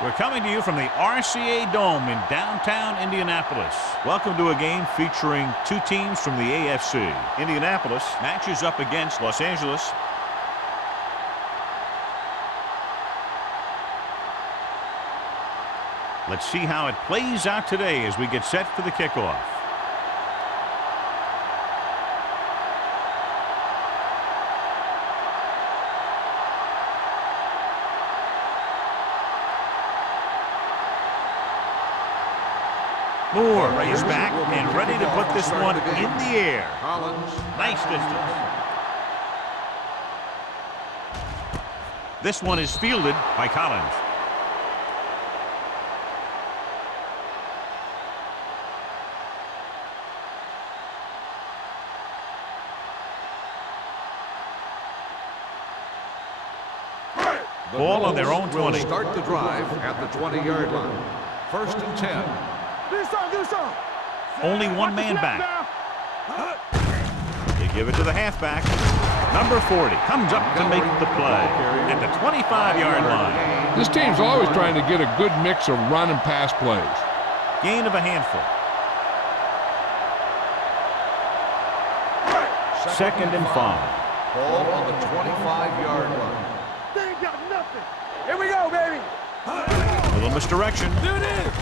We're coming to you from the RCA Dome in downtown Indianapolis. Welcome to a game featuring two teams from the AFC. Indianapolis matches up against Los Angeles. Let's see how it plays out today as we get set for the kickoff. Moore is back and ready to put this one in the air. Nice distance. This one is fielded by Collins. Ball on their own 20. Start the drive at the 20-yard line. 1st and 10. Only one man back. They give it to the halfback. Number 40 comes up to make the play at the 25-yard line. This team's always trying to get a good mix of run and pass plays. Gain of a handful. 2nd and 5. Ball on the 25-yard line. They ain't got nothing. Here we go, baby. Little misdirection. There it is.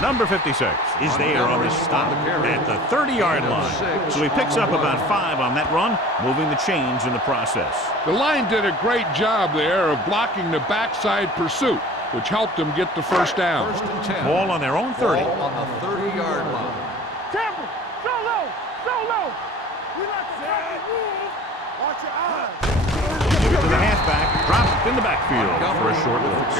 Number 56 is there on the stop at the 30-yard line. So he picks up about 5 on that run, moving the chains in the process. The line did a great job there of blocking the backside pursuit, which helped them get the first down. 1st and 10. Ball on their own 30. Ball on the 30-yard line. Campbell, so low, so low. We like to fucking move. Watch your eyes. Give it to the halfback, dropped in the backfield for a short loss.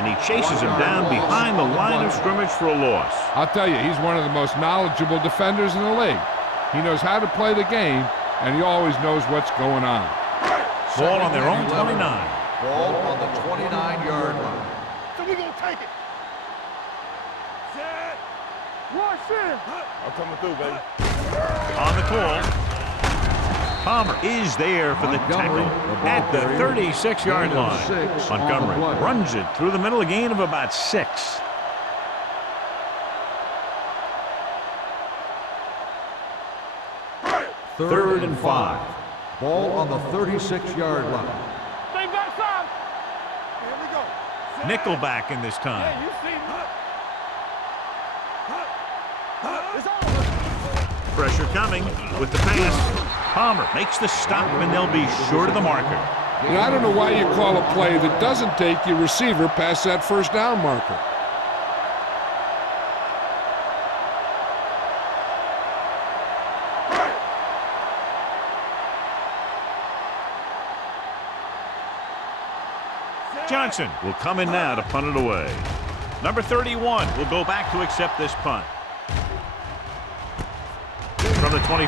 And he chases him down behind the line of scrimmage for a loss. I'll tell you, he's one of the most knowledgeable defenders in the league. He knows how to play the game, and he always knows what's going on. Ball on their own 29. Ball on the 29-yard line. So we gonna take it. Set. Rush in. I'm coming through, baby. On the call. Palmer is there for the tackle at the 36-yard line. Montgomery runs it through the middle, a gain of about 6. Third and 5. Ball on the 36-yard line. Stay back side. Here we go. Nickelback in this time. Hey, you see me? It's over. Pressure coming with the pass. Palmer makes the stop, and they'll be short of the marker. You know, I don't know why you call a play that doesn't take your receiver past that first down marker. Johnson will come in now to punt it away. Number 31 will go back to accept this punt. From the 24,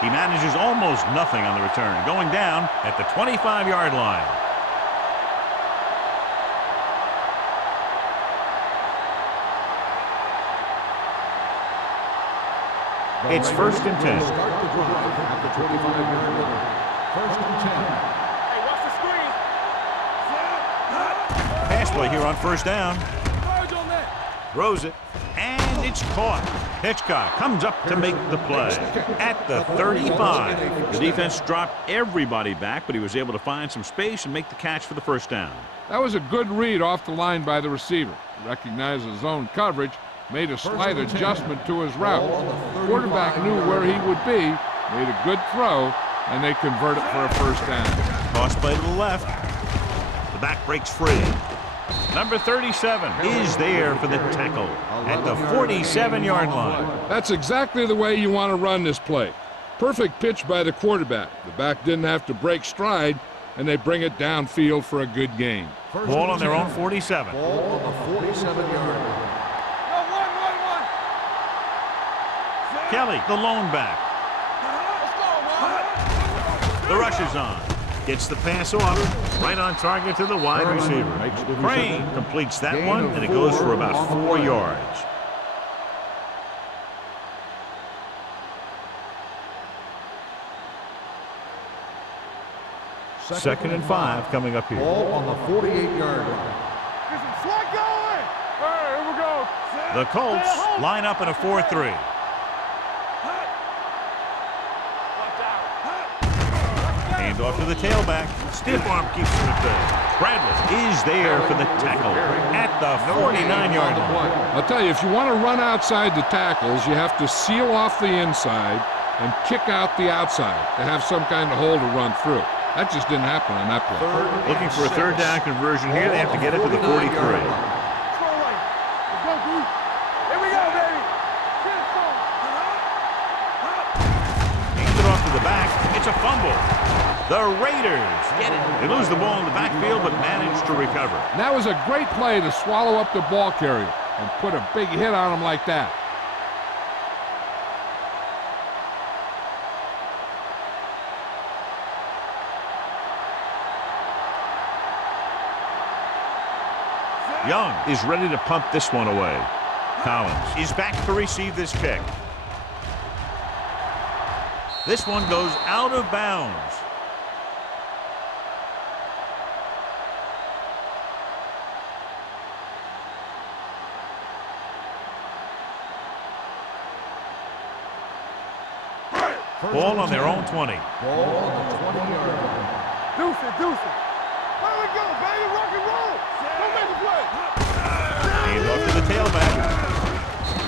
he manages almost nothing on the return, going down at the 25-yard line. It's 1st and 10. Start the drive at the 25-yard line. 1st and 10. Hey, watch the screen. Pass play here on 1st down. Charge on that. Throws it, and it's caught. Hitchcock comes up to make the play at the 35. The defense dropped everybody back, but he was able to find some space and make the catch for the 1st down. That was a good read off the line by the receiver. He recognized his zone coverage, made a slight adjustment to his route. The quarterback knew where he would be, made a good throw, and they convert it for a 1st down. Toss play to the left. The back breaks free. Number 37 is there for the tackle at the 47-yard line. That's exactly the way you want to run this play. Perfect pitch by the quarterback. The back didn't have to break stride, and they bring it downfield for a good gain. Ball on their own 47. Ball on the 47-yard line. Kelly, the lone back. The rush is on. Gets the pass off, right on target to the wide receiver. Crane completes that one, and it goes for about 4 yards. 2nd and 5 coming up here. Ball on the 48-yard line. Focus and slide going. All right, here we go. The Colts line up in a 4-3. Hand off to the tailback. Stiff arm keeps him at bay. Bradley is there for the tackle at the 49-yard line. I'll tell you, if you want to run outside the tackles, you have to seal off the inside and kick out the outside to have some kind of hole to run through. That just didn't happen on that play. Looking for a third down conversion here. They have to get it to the 43. Let's go, dude. Here we go, baby. Get it going. Hands it off to the back. It's a fumble. The Raiders get it. They lose the ball in the backfield, but manage to recover. And that was a great play to swallow up the ball carrier and put a big hit on him like that. Young is ready to punt this one away. Collins is back to receive this kick. This one goes out of bounds. Ball on their own 20. Ball on the 20-yard line. Deuce it, deuce it. There we go, baby. Rock and roll. Don't make a play. Hand off to the tailback.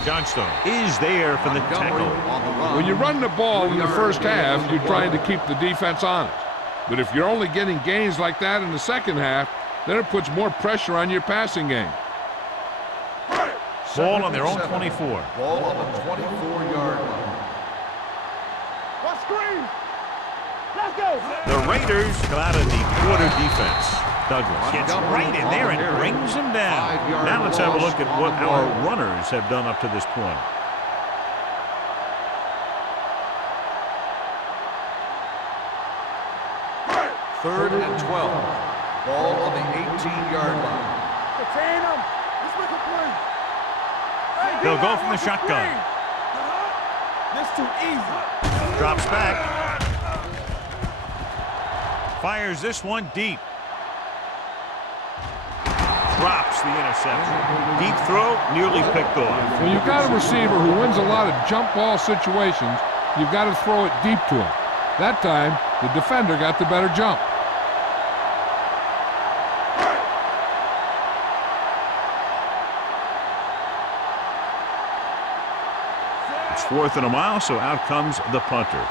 Johnstone is there for the tackle. When you run the ball in the first half, you're trying to keep the defense honest. But if you're only getting gains like that in the second half, then it puts more pressure on your passing game. Ball on their own 24. Ball on the 24-yard line. What screen? Let's go. The Raiders come out of the quarter defense. Douglas gets right in there and brings him down. Now let's have a look at what our runners have done up to this point. Third and 12. Ball on the 18-yard line. Contain him. Let's make a play. Hey, They'll go from the shotgun. This too easy. Drops back. Fires this one deep. Drops the interception. Deep throw, nearly picked off. When you've got a receiver who wins a lot of jump ball situations, you've got to throw it deep to him. That time, the defender got the better jump. It's 4th and a mile, so out comes the punter.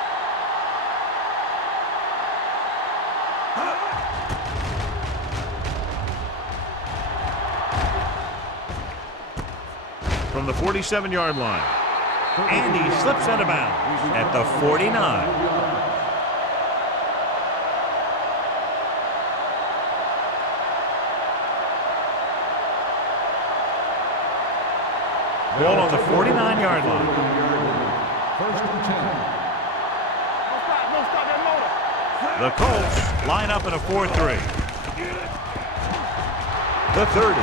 From the 47-yard line. And he slips out of bounds at the 49. Ball on the 49-yard line. First and 10. Don't stop that motor. The Colts line up in a 4-3. The 30.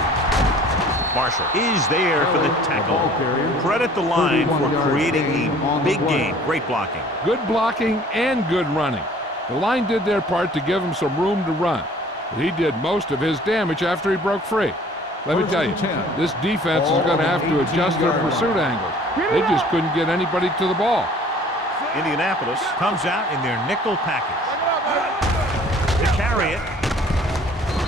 Marshall is there for the tackle. Credit the line for creating a big game. Great blocking. Good blocking and good running. The line did their part to give him some room to run, but he did most of his damage after he broke free. Let me tell you, this defense is going to have to adjust their pursuit angles. They just couldn't get anybody to the ball. Indianapolis comes out in their nickel package. To carry it.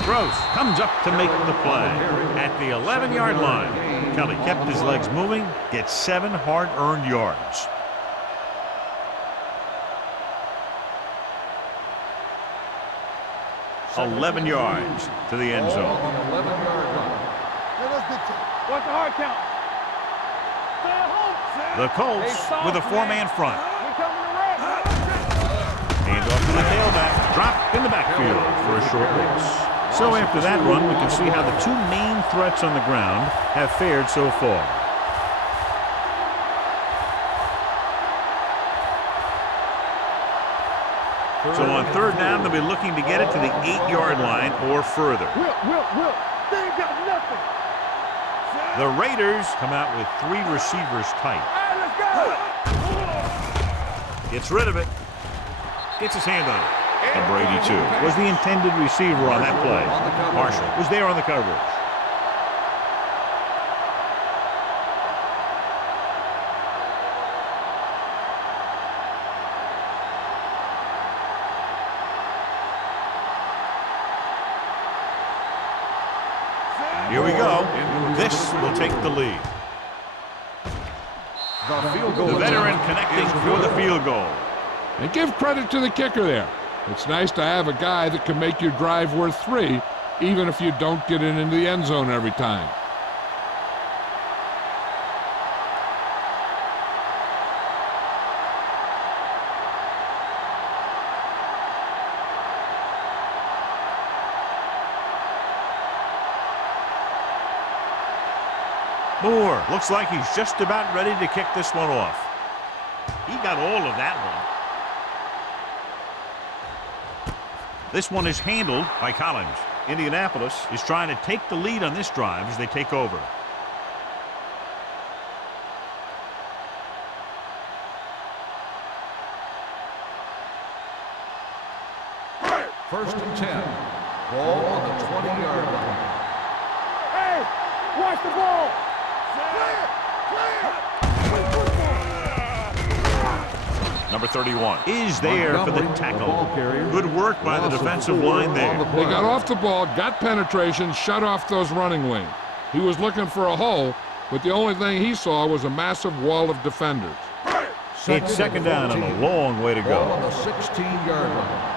Gross comes up to make the play at the 11-yard line. Kelly kept his legs moving, gets 7 hard-earned yards. $11 yards to the end zone. On the 11-yard line. What's the hard count? Stay at home. The Colts with a 4-man front. We coming to run. Hand off to the tailback. Dropped in the backfield for a short loss. So after that run, we can see how the 2 main threats on the ground have fared so far. So on 3rd down, they'll be looking to get it to the 8-yard line or further. Will. They ain't got nothing. The Raiders come out with 3 receivers tight. All right, let's go. Gets rid of it. Gets his hand on it. And Brady, too, was the intended receiver on that play. Marshall was there on the coverage. Here we go. This will take the lead. The veteran connecting for the field goal. And give credit to the kicker there. It's nice to have a guy that can make your drive worth 3, even if you don't get it into the end zone every time. Moore looks like he's just about ready to kick this one off. He got all of that one. This one is handled by Collins. Indianapolis is trying to take the lead on this drive as they take over. First and 10. Ball on the 20-yard line. Hey, watch the ball. Number 31 is there for the tackle. Good work by the defensive line there. They got off the ball, got penetration, shut off those running lanes. He was looking for a hole, but the only thing he saw was a massive wall of defenders. It's second down and a long way to go. Ball on the 16-yard line.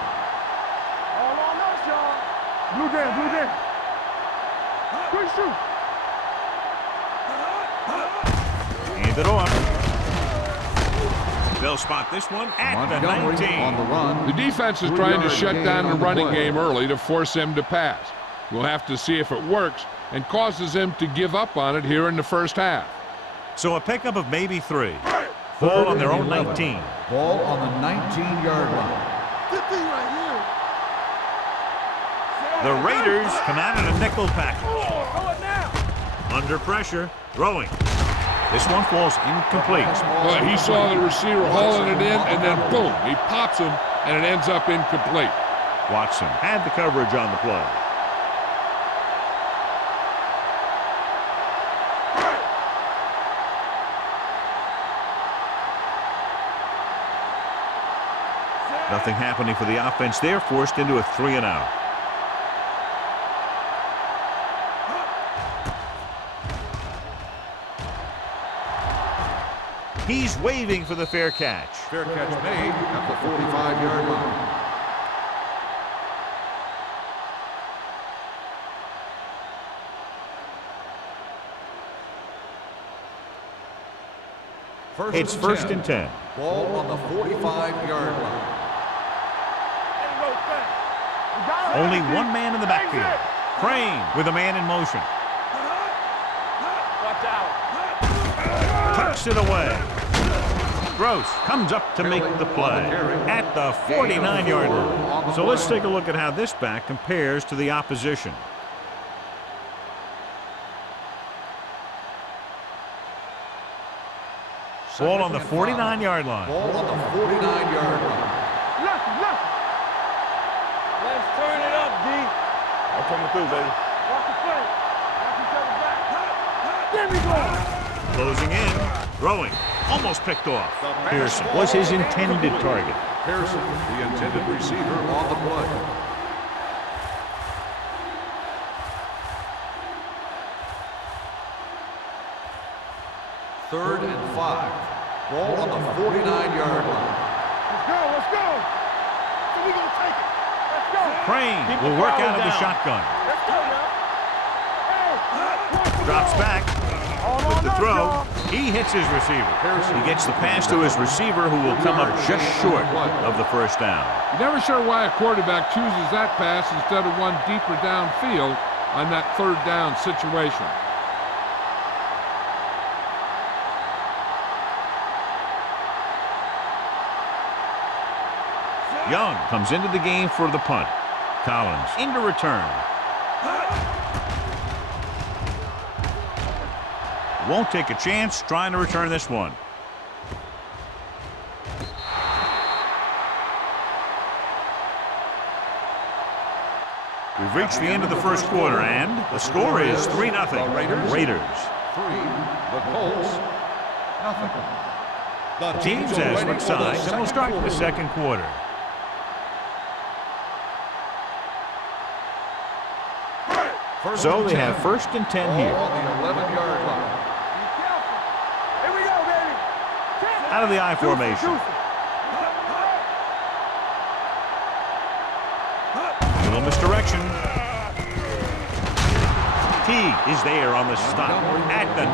All on us, y'all. Blue down, blue down. Quick shoot. Hand it off. They'll spot this one at the 19. On the run. The defense is trying to shut down the running game early to force him to pass. We'll have to see if it works and causes him to give up on it here in the first half. So a pickup of maybe 3. Ball on their own 19. Ball on the 19-yard line. Good thing right here. The Raiders come out in a nickel package. Throw it now. Under pressure, throwing. This one falls incomplete. But he saw the receiver hauling it in, and then boom, he pops him, and it ends up incomplete. Watson had the coverage on the play. Nothing happening for the offense there, forced into a 3-and-out. He's waving for the fair catch. Fair catch made at the 45-yard line. It's first and 10. Ball on the 45-yard line. Only one man in the backfield. Crane with a man in motion. Watch out. Tucks it away. Gross comes up to make the play at the 49-yard line. So let's take a look at how this back compares to the opposition. Ball on the 49-yard line. Ball on the 49-yard line. Left. Let's turn it up, D. I'm coming through, baby. Watch the play. Watch each other back. There we go. Closing in, throwing, almost picked off. Pearson was his intended target. Pearson, the intended receiver, on the play. Third and 5. Ball on the 49-yard line. Let's go. So we gonna take it. Let's go. Crane will work out of the shotgun. Let's go now. Hey. Drops back with the throw. He hits his receiver. He gets the pass to his receiver, who will come up just short of the first down. You're never sure why a quarterback chooses that pass instead of one deeper downfield on that third down situation. Young comes into the game for the punt. Collins into return. Won't take a chance trying to return this one. We've reached the end of the first quarter, and the score is 3-0. Raiders. 3. The Colts, nothing. The teams as switch sides, and we'll start the second quarter. So they have 1st and 10 here. On the 11-yard line. Here we go, baby. Out of the I formation. Little misdirection. T is there on the stop at the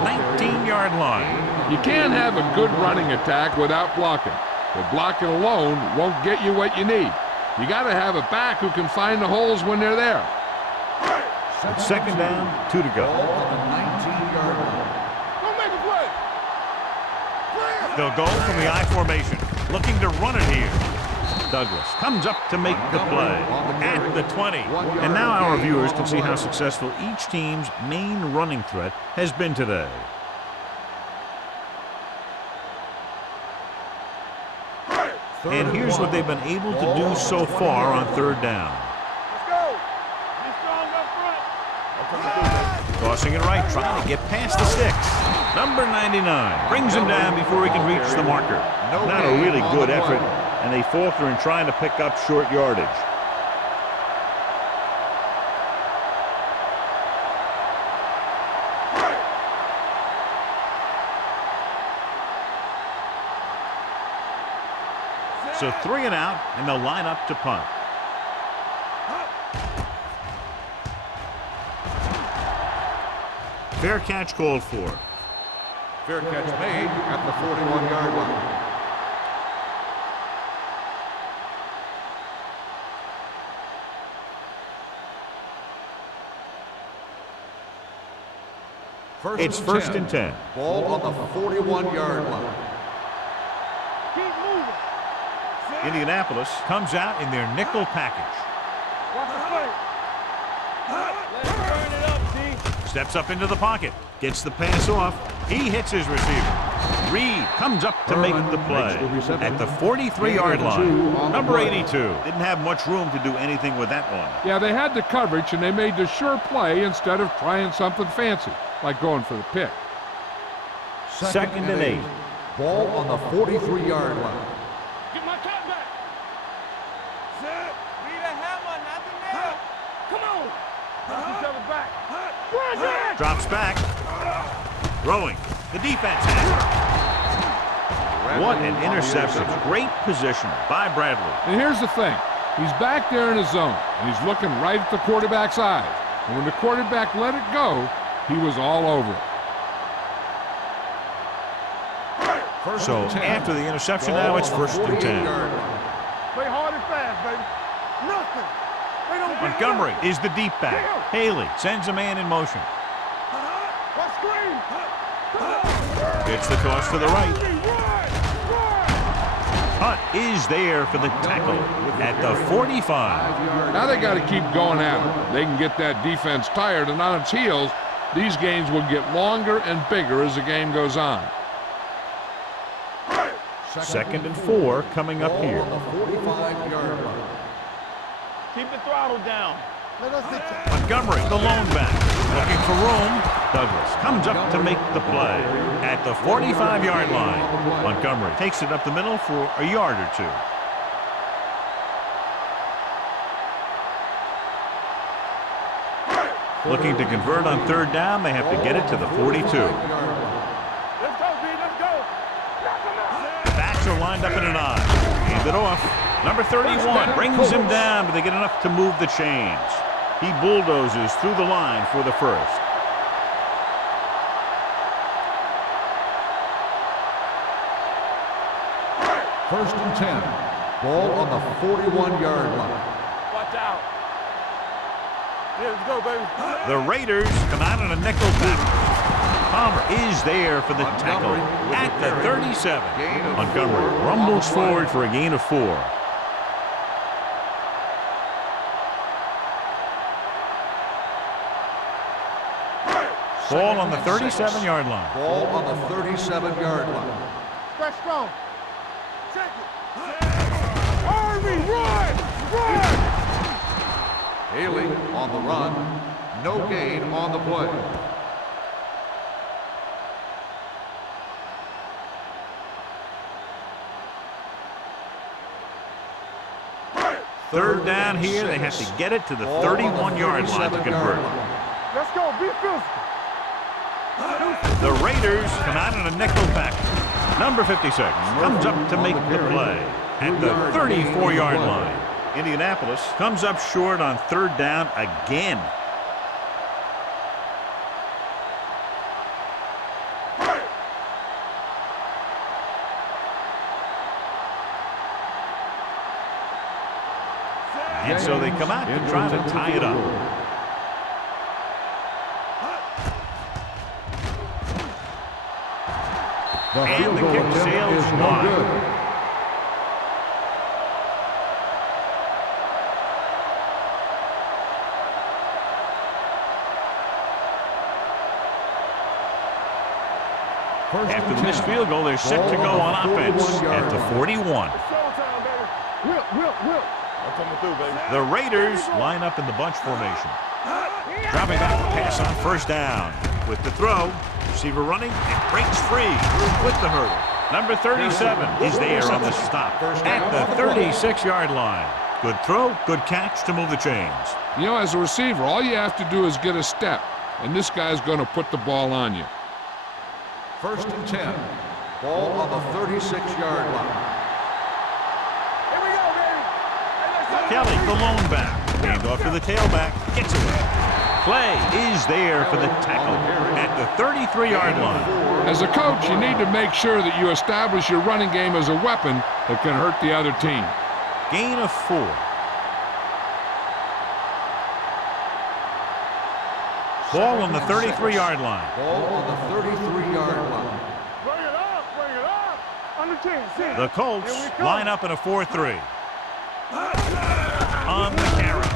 19-yard line. You can't have a good running attack without blocking. But blocking alone won't get you what you need. You got to have a back who can find the holes when they're there. It's 2nd down, 2 to go. Ball on the 19-yard line. Don't make a play. They'll go from the I formation, looking to run it here. Douglas comes up to make the play at the 20. And now our viewers can see how successful each team's main running threat has been today. And here's what they've been able to do so far on 3rd down. Let's go. Be strong up front. Tossing it right, trying to get past the sticks. Number 99 brings him down before he can reach the marker. Not a really good effort, and they falter in trying to pick up short yardage. So 3 and out, and they'll line up to punt. Fair catch called for. Fair catch made at the 41-yard line. It's 1st and 10. Ball on the 41-yard line. Keep moving. Indianapolis comes out in their nickel package. Watch the play. Let's burn it up, D. Steps up into the pocket. Gets the pass off. He hits his receiver. Reed comes up to make the play at the 43-yard line. Number 82. Didn't have much room to do anything with that one. Yeah, they had the coverage, and they made the sure play instead of trying something fancy, like going for the pick. 2nd and 8. Ball on the 43-yard line. Get my top back. Set. Be the hammer, not the nail. Come on. Knock each other back. Where's it? Drops back. Throwing. The defense has it. What an interception. Great position by Bradley. And here's the thing. He's back there in his zone, and he's looking right at the quarterback's eyes. And when the quarterback let it go, he was all over it. So after the interception now, it's 1st and 10. Play hard and fast, baby. Nothing. They don't get Montgomery up. is the deep back. Haley sends a man in motion. What screen? Gets the toss to the right. Hunt is there for the tackle at the 45. Now they got to keep going at it. They can get that defense tired and on its heels. These games will get longer and bigger as the game goes on. 2nd and 4 coming up here. Keep the throttle down. Let us hit you. Montgomery, the lone back, looking for room. Douglas comes up to make the play at the 45-yard line. Montgomery takes it up the middle for a yard or two. Looking to convert on 3rd down, they have to get it to the 42. Let's go, B. Let's go. Knock him out. Backs are lined up in an I. Hand it off. Number 31 brings him down, but they get enough to move the chains. He bulldozes through the line for the first. First and 10. Ball on the 41-yard line. Watch out. Yeah, let's go, baby. The Raiders come out in a nickel package. Palmer is there for the tackle at the 37. Montgomery rumbles forward for a gain of 4. Ball on the 37-yard line. Ball on the 37-yard line. Stretch strong. Check it. Army, run! Run! Haley on the run. No gain on the play. Third down here. They have to get it to the 31-yard line to convert. Let's go. Be physical. The Raiders come out in a nickel package. Number 56 comes up to make the play at the 34-yard line. Indianapolis comes up short on third down again. And so they come out to try to tie it up. And the kick sails wide. After the missed field goal, they're set to go on offense at the 41. I'm coming through, baby. The Raiders line up in the bunch formation. Dropping back to pass on first down. With the throw, receiver running, and breaks free with the hurdle. Number 37 is there on the stop at the 36-yard line. Good throw, good catch to move the chains. You know, as a receiver, all you have to do is get a step, and this guy's going to put the ball on you. 1st and 10. Ball on the 36-yard line. Here we go, baby. Kelly, the lone back. Hand off to the tailback. Gets away. Play is there for the tackle at the 33-yard line. As a coach, you need to make sure that you establish your running game as a weapon that can hurt the other team. Gain of 4. Ball on the 33-yard line. Ball on the 33-yard line. Bring it up. Bring it up. Under 10. The Colts line up in a 4-3. On the carry.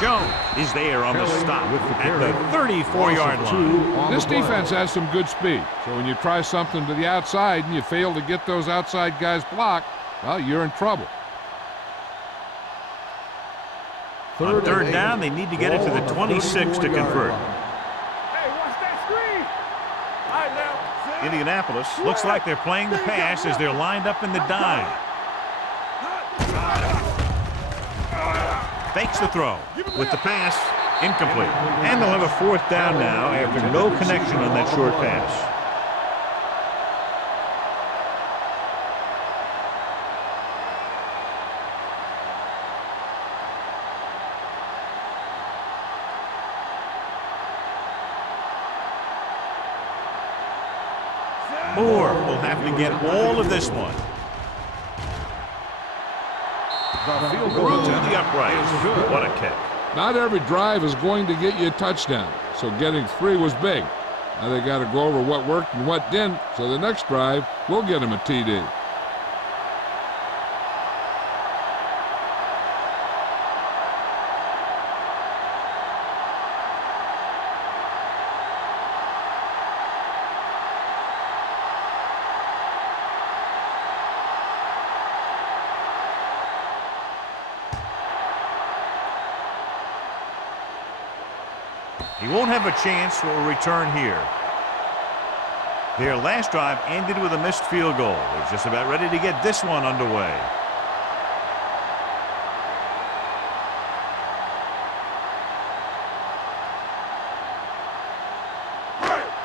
Jones is there on the stop at the 34-yard line. This defense has some good speed, so when you try something to the outside and you fail to get those outside guys blocked, well, you're in trouble. On third down, they need to get it to the 26 to convert. Hey, watch that screen. All right, now. Indianapolis looks like they're playing the pass as they're lined up in the dime. Fakes the throw with the pass, incomplete. And they'll have a fourth down now after no connection on that short pass. Moore will have to get all of this one. Through the upright. What a kick. Not every drive is going to get you a touchdown, so getting 3 was big. Now they got to go over what worked and what didn't, so the next drive will get them a TD. He won't have a chance for a return here. Their last drive ended with a missed field goal. They're just about ready to get this one underway.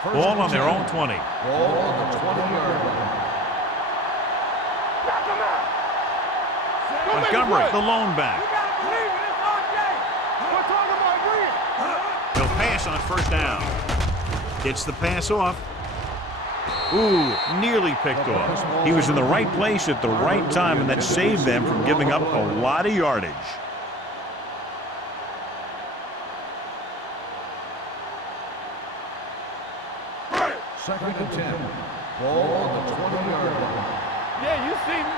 Ball on their own 20. Ball on the 20-yard line. Knock him out. Montgomery, the lone back. You gotta believe it. It's all day. We're talking about agreeing. He'll pass on first down. Gets the pass off. Ooh, nearly picked off. He was in the right place at the right time, and that saved them from giving up a lot of yardage. Second and 10. Ball on the 20-yard line. Yeah, you see me.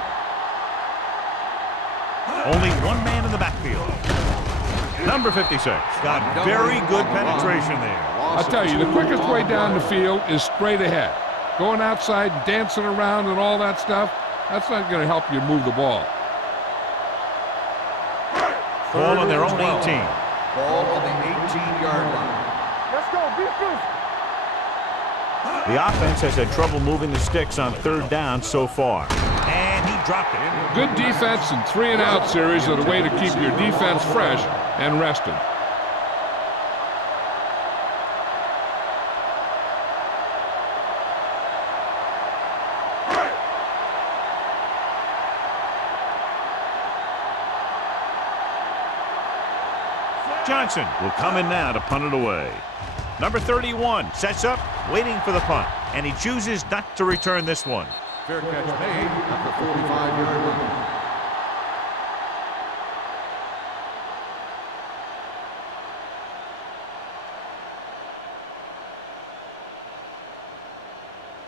Only one man in the backfield. Number 56 got very good penetration there. I'll tell you, the quickest way down the field is straight ahead. Going outside and dancing around and all that stuff, that's not going to help you move the ball. Ball on their own 18. Ball on the 18-yard line. Let's go. Be physical. The offense has had trouble moving the sticks on third down so far. And he dropped it. Good defense and 3-and-out series are the way to keep your defense fresh and rested. Johnson will come in now to punt it away. Number 31 sets up, waiting for the punt, and he chooses not to return this one. Fair catch made at the 45-yard line.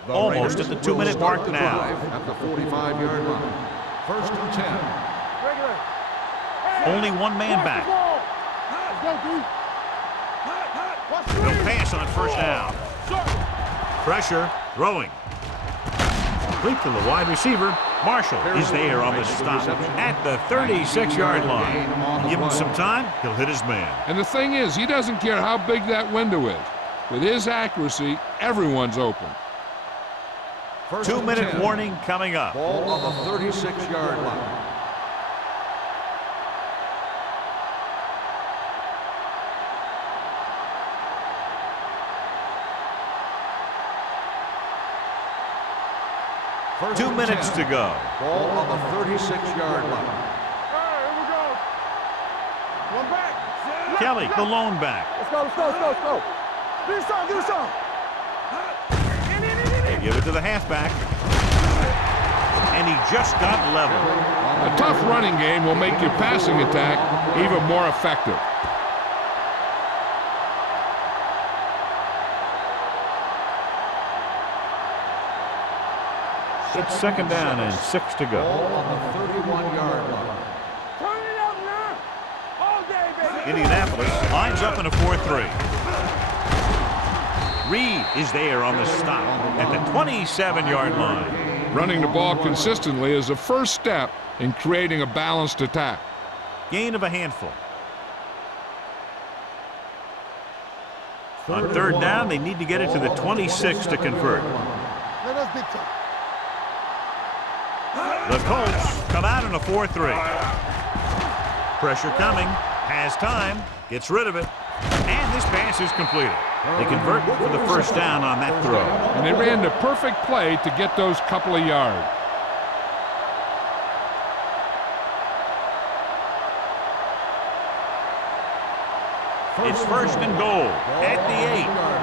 Almost at the 2-minute mark now. At the 45-yard line. 1st and 10. Only one man back. He'll pass on 1st down. Pressure, throwing. Complete to the wide receiver. Marshall is there on the stop at the 36-yard line. Give him some time, he'll hit his man. And the thing is, he doesn't care how big that window is. With his accuracy, everyone's open. 2-minute warning coming up. Ball on the 36-yard line. First 2 minutes to go. Ball on the 36-yard line. All right, here we go. One back. Kelly, the lone back. Let's go, let's go, let's go, let's go. Do something, do something. They give it to the halfback. And he just got level. A tough running game will make your passing attack even more effective. It's 2nd down and 6 to go. Ball on the 31-yard line. Turn it up now. All day, baby. Indianapolis lines up in a 4-3. Reed is there on the stop at the 27-yard line. Running the ball consistently is the first step in creating a balanced attack. Gain of a handful. On 3rd down, they need to get it to the 26 to convert. Let us big time. The Colts come out in a 4-3. Pressure coming, has time, gets rid of it, and this pass is completed. They convert for the 1st down on that throw. And they ran the perfect play to get those couple of yards. It's 1st and goal at the 8.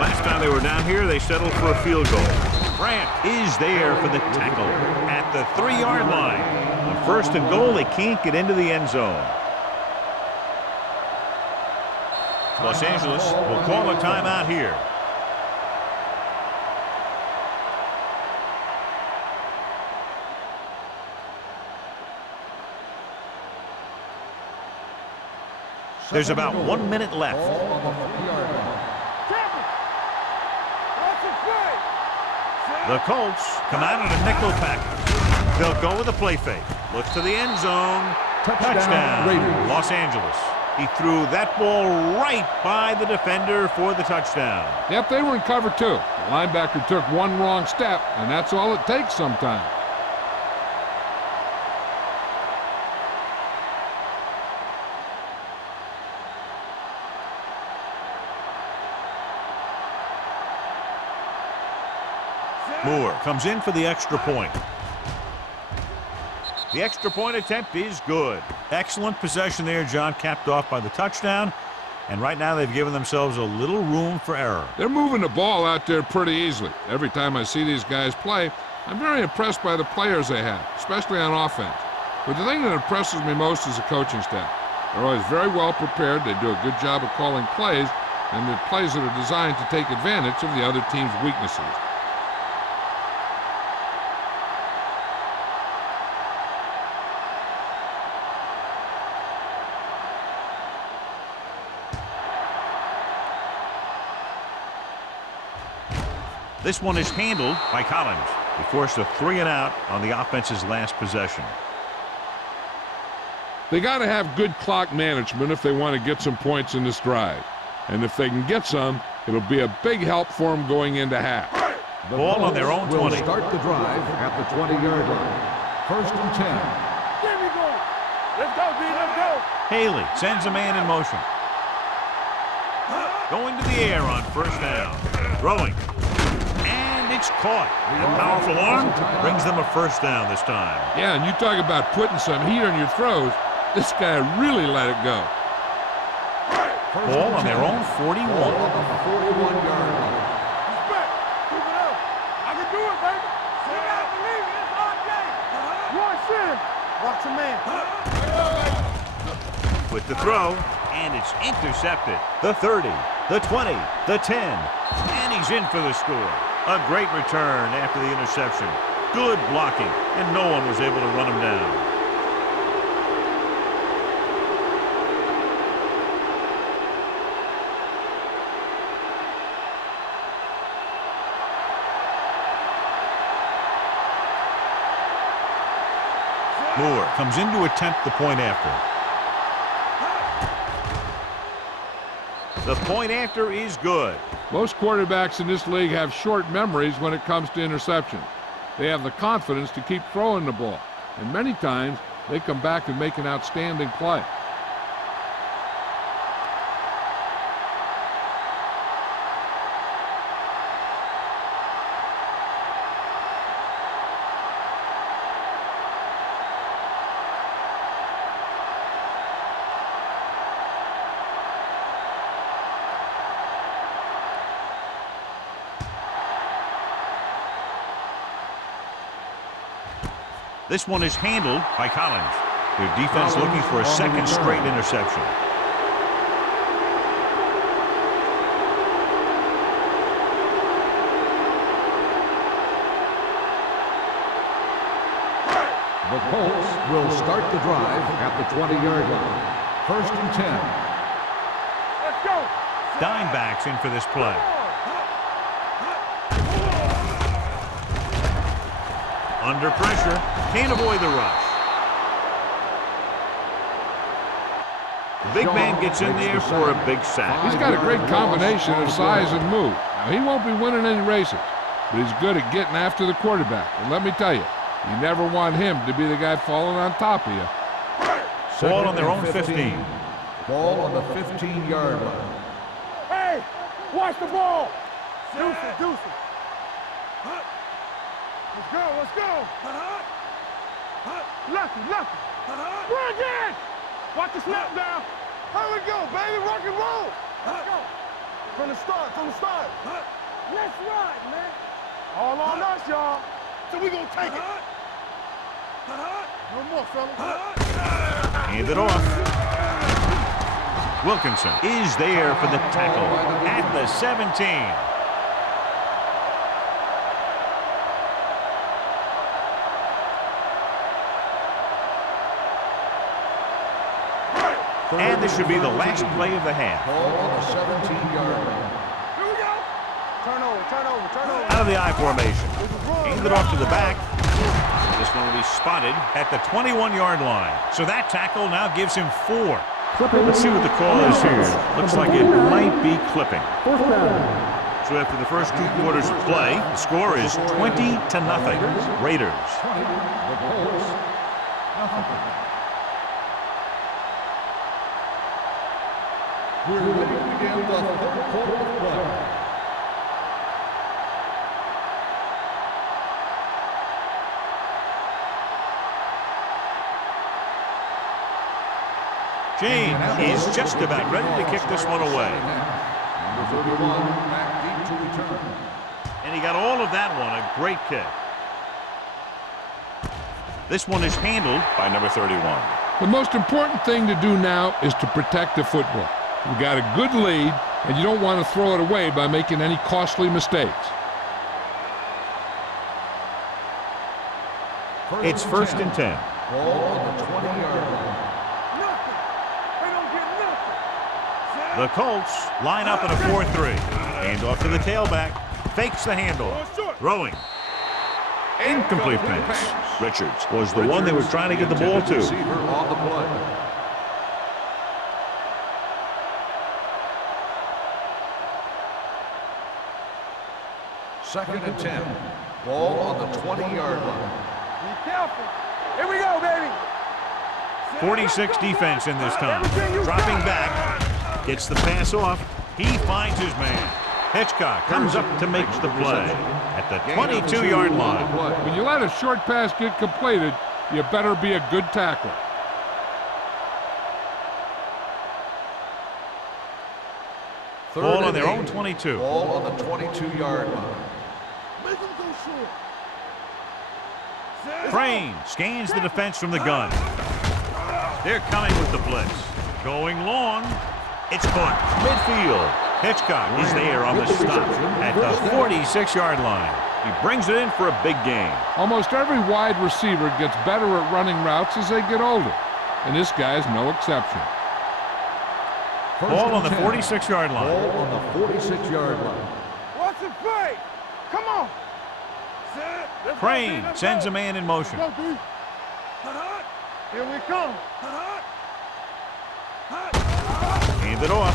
Last time they were down here, they settled for a field goal. Grant is there for the tackle at the 3-yard line. On 1st and goal, they can't get into the end zone. Los Angeles will call a timeout here. There's about 1 minute left. The Colts come out in a nickel package. They'll go with a play fake. Looks to the end zone. Touchdown, Los Angeles. He threw that ball right by the defender for the touchdown. Yep, they were in cover 2. The linebacker took one wrong step, and that's all it takes sometimes. Moore comes in for the extra point. The extra point attempt is good. Excellent possession there, John, capped off by the touchdown. And right now they've given themselves a little room for error. They're moving the ball out there pretty easily. Every time I see these guys play, I'm very impressed by the players they have, especially on offense. But the thing that impresses me most is the coaching staff. They're always very well prepared. They do a good job of calling plays, and they're plays that are designed to take advantage of the other team's weaknesses. This one is handled by Collins. He forced a 3-and-out on the offense's last possession. They got to have good clock management if they want to get some points in this drive. And if they can get some, it'll be a big help for them going into half. The Ball on their own 20. Will start the drive at the 20-yard line. 1st and 10. There we go. Let's go, B. Let's go. Haley sends a man in motion. Going to the air on 1st down. Throwing. And it's caught. A powerful arm brings them a first down this time. Yeah, and you talk about putting some heat on your throws. This guy really let it go. Ball on their own 41. Ball on the 41-yard line. Respect. Keep it up. I can do it, baby. You gotta believe it. It's our game. One center. Watch your man. With the throw, and it's intercepted. The 30, the 20, the 10, and he's in for the score. A great return after the interception. Good blocking, and no one was able to run him down. Moore comes in to attempt the point after. The point after is good. Most quarterbacks in this league have short memories when it comes to interceptions. They have the confidence to keep throwing the ball, and many times they come back and make an outstanding play. This one is handled by Collins. Their defense looking for a second straight interception. The Colts will start the drive at the 20-yard line. First and 10. Let's go. Dimebacks in for this play. Under pressure, can't avoid the rush. The big man gets in there for a big sack. He's got a great combination of size and move. Now, he won't be winning any races, but he's good at getting after the quarterback. And let me tell you, you never want him to be the guy falling on top of you. Ball on their own 15. Ball on the 15-yard line. Hey, watch the ball. Deuce it, deuce it. Let's go, let's go. Lucky, lucky. Bring it. Watch the snap down. Here we go, baby. Rock and roll. Let's go. From the start, from the start. Let's ride, man. All on us, y'all. So we gonna take it. No more, fella. Hand it off. Wilkinson is there for the tackle at the 17. And this should be the last play of the half. Ball on the 17-yard line. Here we go. Turn over, turn over, turn over. Out of the I formation. Hand it off to the back. This one will be spotted at the 21-yard line. So that tackle now gives him 4. Let's see what the call is here. Looks like it might be clipping. So after the first 2 quarters of play, the score is 20-0. Raiders. The Colts, nothing. We're ready to begin the third quarter of play. James is just about ready to kick this one away. Number 31, back deep to return. And he got all of that one, a great kick. This one is handled by number 31. The most important thing to do now is to protect the football. You got a good lead, and you don't want to throw it away by making any costly mistakes. It's first and 10. Ball on the 20-yard line. Nothing. They don't get nothing. The Colts line up in a 4-3. Hand off to the tailback. Fakes the handoff. Throwing. Incomplete pass. Richards was the one they were trying to get the ball to. Receiver on the play. Second and 10. Ball on the 20-yard line. Be careful. Here we go, baby. 46 defense in this time. Dropping back. Gets the pass off. He finds his man. Hitchcock comes up to make the play at the 22-yard line. When you let a short pass get completed, you better be a good tackler. Ball on their own 22. Ball on the 22-yard line. Make him go short. Crane scans the defense from the gun. They're coming with the blitz. Going long. It's caught midfield. Hitchcock is there on the stop at the 46-yard line. He brings it in for a big gain. Almost every wide receiver gets better at running routes as they get older, and this guy's no exception. Ball on the 46-yard line. Ball on the 46-yard line. Watch it play. Come on. Crane sends a man in motion. Go, D. Here we come. Hand it off.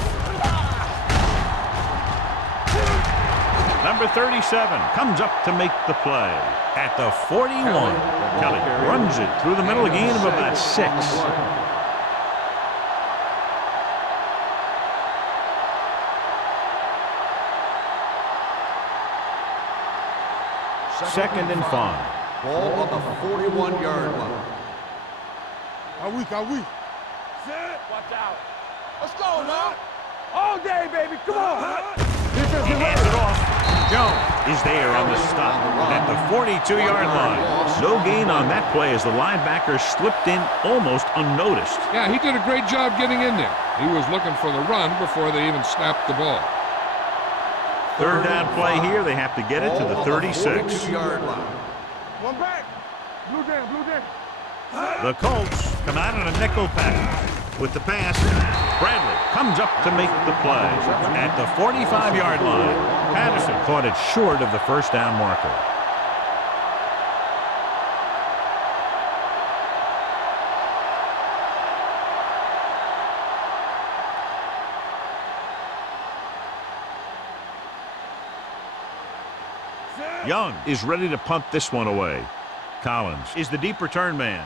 Number 37 comes up to make the play at the 41. Kelly runs it through the middle, a gain of about 6. Second and 5. Ball on the 41-yard line. Are we? Watch out. Let's go, man. All day, baby. Come on. He hands it off. Jones is there on the stop at the 42-yard line. No gain on that play as the linebacker slipped in almost unnoticed. Yeah, he did a great job getting in there. He was looking for the run before they even snapped the ball. Third down play here. They have to get it to the 36. 42-yard line. One back. Blue down. The Colts come out in a nickel package. With the pass, Bradley comes up to make the play at the 45-yard line. Patterson caught it short of the first down marker. Young is ready to punt this one away. Collins is the deep return man.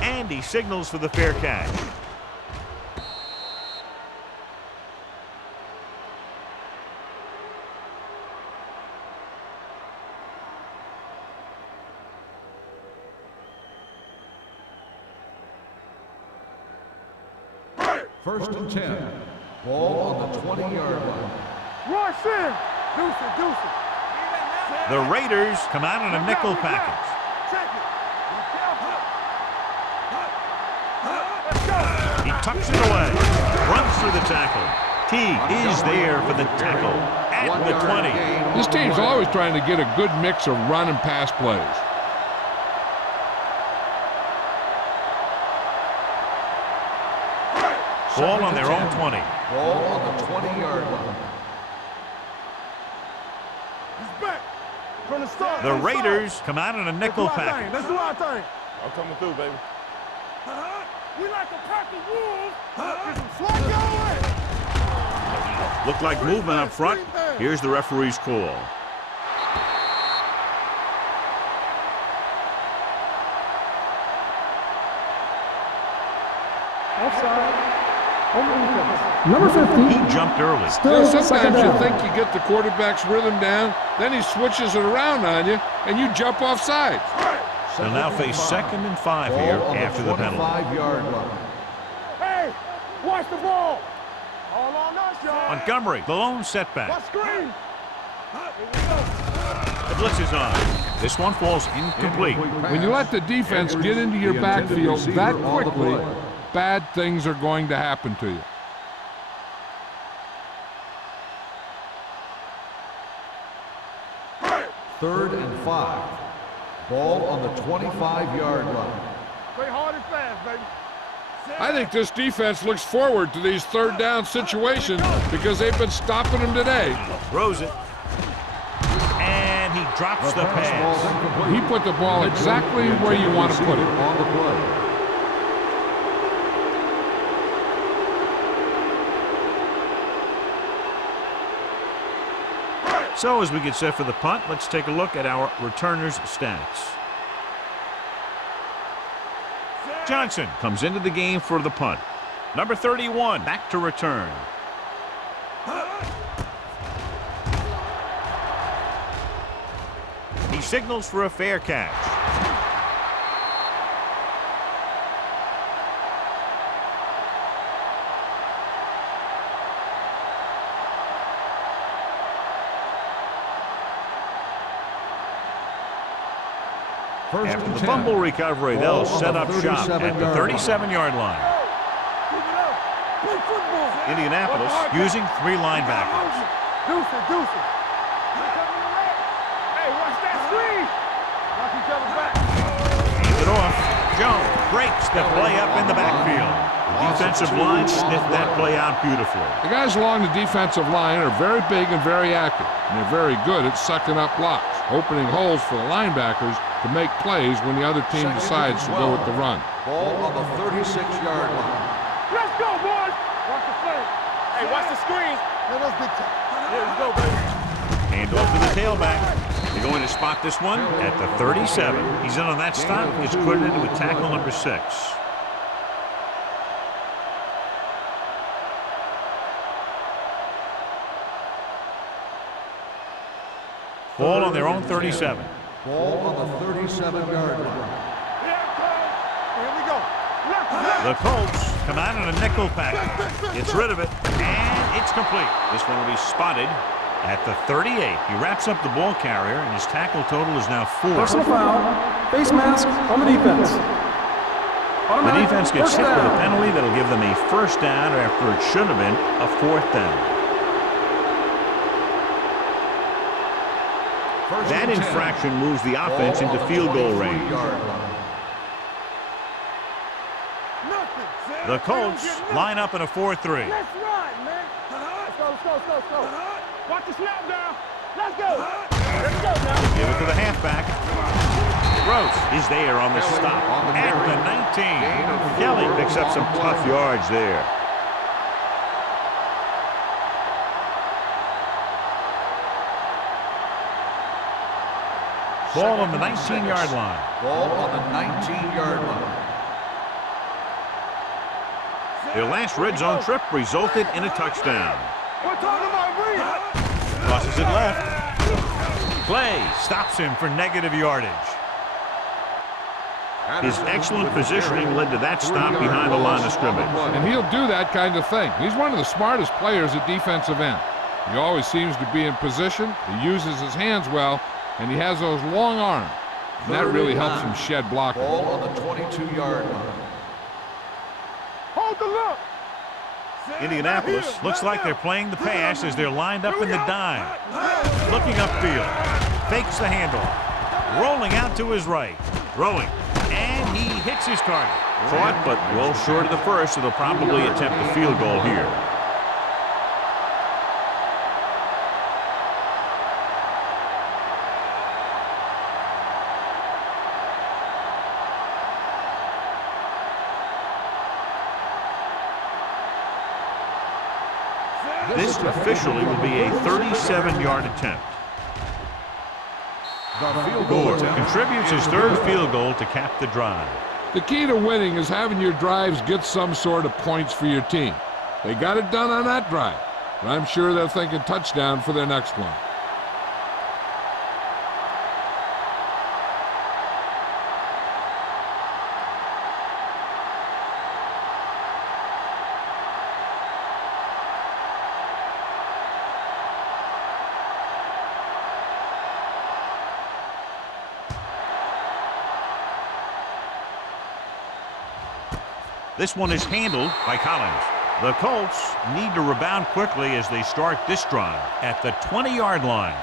And he signals for the fair catch. First and 10. Ball on the 20-yard line. Rush in. Deuce it. The Raiders come out in a nickel package. Check it. He tucks it away, runs through the tackle. T is there for the tackle at the 20. This team's always trying to get a good mix of run and pass plays. Ball on their own 20. Ball on the 20-yard line. He's back. From the start. The Raiders come out in a nickel package. Let's do our thing. I'm coming through, baby. We like a pack of wolves. Slide your way. Looked like movement up front. Here's the referee's call. Offside. Number 50. He jumped early. Still Sometimes you down. think you get the quarterback's rhythm down, then he switches it around on you, and you jump off sides. They'll now face 2nd and 5 here after the penalty. 25-yard line. Hey, watch the ball. All on us, y'all. Montgomery, the lone setback. Watch screen. The blitz is on. This one falls incomplete. When you let the defense get into your backfield that quickly, bad things are going to happen to you. Third and 5. Ball on the 25-yard line. Play hard and fast, baby. I think this defense looks forward to these third down situations because they've been stopping them today. Throws it. And he drops the pass. He put the ball exactly where you want to put it. On the play. So as we get set for the punt, let's take a look at our returners' stats. Johnson comes into the game for the punt. Number 31 back to return. He signals for a fair catch. After the fumble recovery, they'll set up shop at the 37-yard line. Indianapolis using 3 linebackers. Deuce it. Hey, watch that screen. Watch each other back. Hands it off. Jones breaks the play up in the backfield. The defensive line sniffed that play out beautifully. The guys along the defensive line are very big and very active, and they're very good at sucking up blocks, opening holes for the linebackers to make plays when the other team decides to go with the run. Ball on the 36-yard line. Let's go, boys. Watch the play. Hey, watch the screen. Let us get here we go, baby. Hand off to the tailback. They're going to spot this one at the 37. He's in on that stop. Gets credited with tackle number 6. Ball on their own 37. Ball on the 37-yard line. Here we go. The Colts come out in a nickel package. Gets rid of it, and it's complete. This one will be spotted at the 38. He wraps up the ball carrier, and his tackle total is now 4. Personal foul. Face mask on the defense. The defense gets hit with a penalty that'll give them a first down after it should have been a 4th down. That infraction moves the offense into field goal range. The Colts line up in a 4-3. Let's run, man. Let's go. Watch the snap down. Let's go. Let's go now. Give it to the halfback. Gross is there on the stop at the 19. Kelly picks up some tough yards there. Ball on the 19-yard line. Ball on the 19-yard line. Their last red zone trip resulted in a touchdown. We're talking about read. Crosses it left. Clay stops him for negative yardage. His excellent positioning led to that stop behind the line of scrimmage. And he'll do that kind of thing. He's one of the smartest players at defensive end. He always seems to be in position. He uses his hands well, and he has those long arms. And that really helps him shed blockers. Ball on the 22-yard line. Hold the look. Indianapolis looks like they're playing the pass as they're lined up in the dime. Looking upfield. Fakes the handoff. Rolling out to his right. Throwing. And he hits his target. Caught, but well short of the first, so they'll probably attempt a field goal here. This officially will be a 37-yard attempt. Gore contributes his 3rd field goal to cap the drive. The key to winning is having your drives get some sort of points for your team. They got it done on that drive, but I'm sure they're thinking touchdown for their next one. This one is handled by Collins. The Colts need to rebound quickly as they start this drive at the 20-yard line.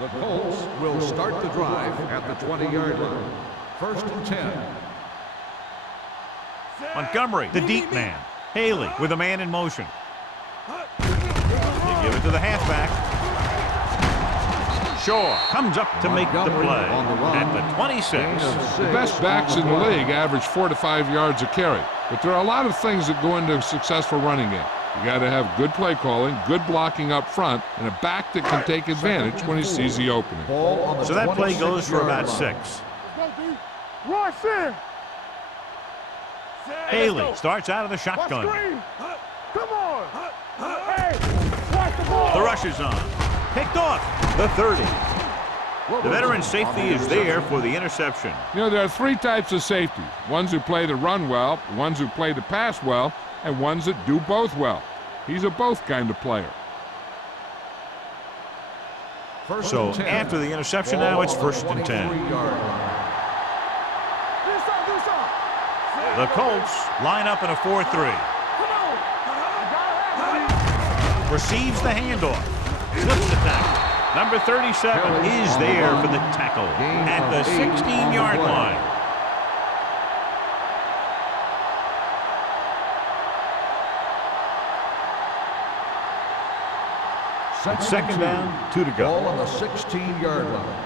The Colts will start the drive at the 20-yard line. 1st and 10. Montgomery, the deep man. Haley with a man in motion. They give it to the halfback. Shaw comes up to make the play at the 26. The best backs in the league average 4 to 5 yards a carry, but there are a lot of things that go into a successful running game. You got to have good play calling, good blocking up front, and a back that can take advantage when he sees the opening. So that play goes for about 6. Let's go, D. Rush in. Haley starts out of the shotgun. Come on. Hey, watch the ball. The rush is on. Picked off. The 30. The veteran safety is there for the interception. You know, there are 3 types of safeties. Ones who play the run well, ones who play the pass well, and ones that do both well. He's a both kind of player. So after the interception now, it's 1st and 10. The Colts line up in a 4-3. Receives the handoff. Slips the tackle. Number 37 is there for the tackle at the 16-yard line. It's 2nd down, 2 to go. Ball on the 16-yard line.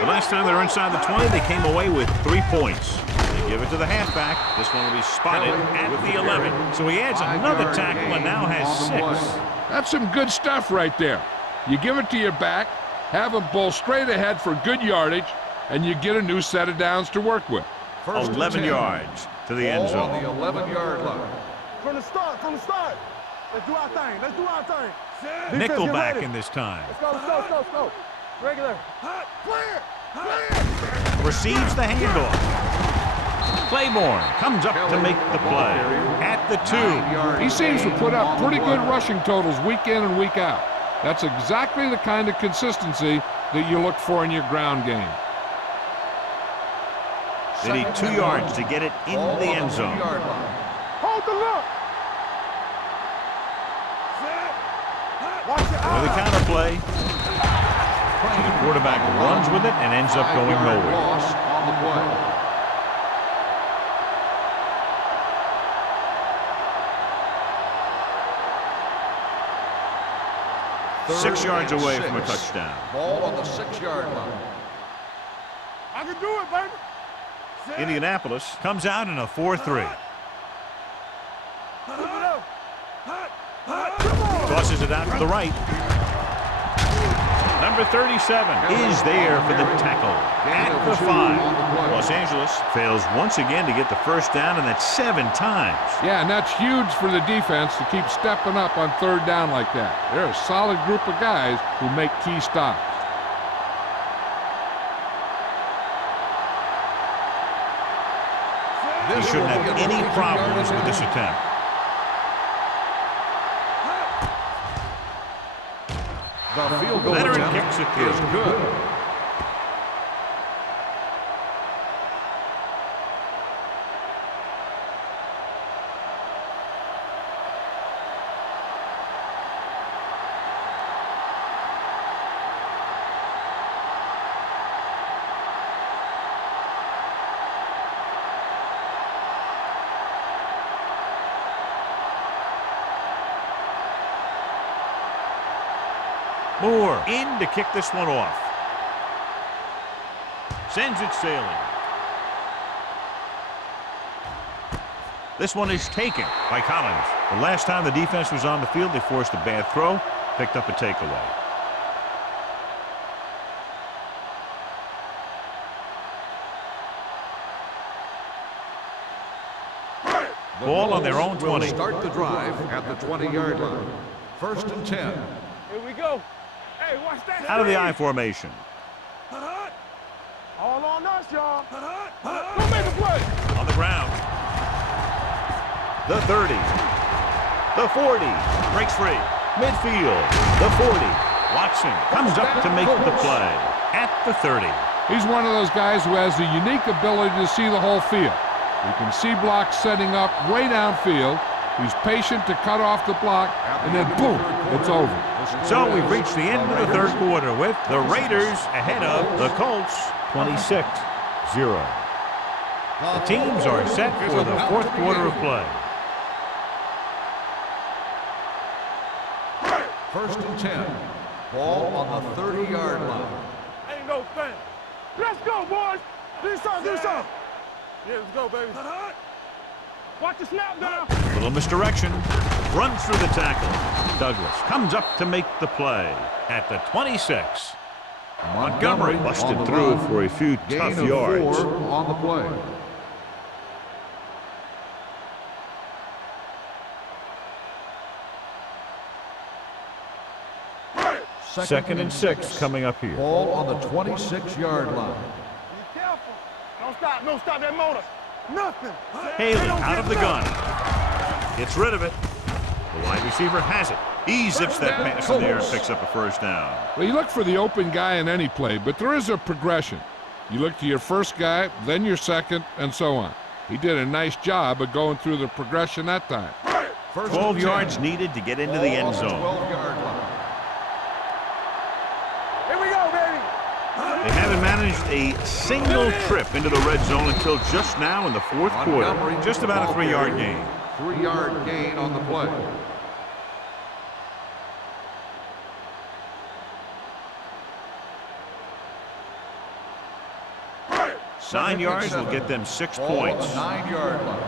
The last time they were inside the 20, they came away with 3 points. They give it to the halfback. This one will be spotted at the 11. So he adds another tackle and now has 6. That's some good stuff right there. You give it to your back, have him bull straight ahead for good yardage, and you get a new set of downs to work with. 11 yards to the end zone. On the 11-yard line. From the start. Let's do our thing. Nickelback in this time. Let's go. Regular. Clear. Receives the handoff. Claiborne comes up to make the play at the 2. He seems to put up pretty good rushing totals week in and week out. That's exactly the kind of consistency that you look for in your ground game. They need 2 yards to get it in the end zone. Hold the look. With a counter play, the quarterback runs with it and ends up going nowhere. Loss on the play. 6 yards away from a touchdown. Ball on the 6-yard line. I can do it, baby. Indianapolis comes out in a 4-3. Tosses it out to the right. Number 37 is there for the tackle at the 5. Los Angeles fails once again to get the first down, and that's 7 times. Yeah, and that's huge for the defense to keep stepping up on 3rd down like that. They're a solid group of guys who make key stops. He shouldn't have any problems with this attempt. The field goal Veteran attempt kicks it is good. Moore in to kick this one off. Sends it sailing. This one is taken by Collins. The last time the defense was on the field, they forced a bad throw, picked up a takeaway. Ball on their own 20. Start the drive at the 20-yard line. 1st and 10. Here we go. Hey, watch that. Out of the I formation. All on us, y'all. Go make a play. On the ground. The 30. The 40. Breaks free. Midfield. The 40. Watson comes up to make the play at the 30. He's one of those guys who has the unique ability to see the whole field. He can see blocks setting up way downfield. He's patient to cut off the block, and then boom, it's over. So we've reached the end of the 3rd quarter with the Raiders ahead of the Colts 26-0. The teams are set for the 4th quarter of play. 1st and 10. Ball on the 30-yard line. Ain't no thing. Let's go, boys. Do something. Yeah, let's go, baby. Watch the snap down. Little misdirection. Runs through the tackle. Douglas comes up to make the play at the 26. Montgomery busted through for a few tough yards. 4 on the play. Second and 6 coming up here. Ball on the 26-yard line. Be careful. Don't stop that motor. Nothing. Haley out of the gun. Gets rid of it. The wide receiver has it. He zips that pass in there and picks up a first down. Well, you look for the open guy in any play, but there is a progression. You look to your first guy, then your second, and so on. He did a nice job of going through the progression that time. 12 yards needed to get into the end zone. 12-yard line. Here we go, baby. They haven't managed a single trip into the red zone until just now in the fourth quarter. Just about a 3-yard gain. 3-yard gain on the play. Nine yards will get them 6 points. 9-yard line.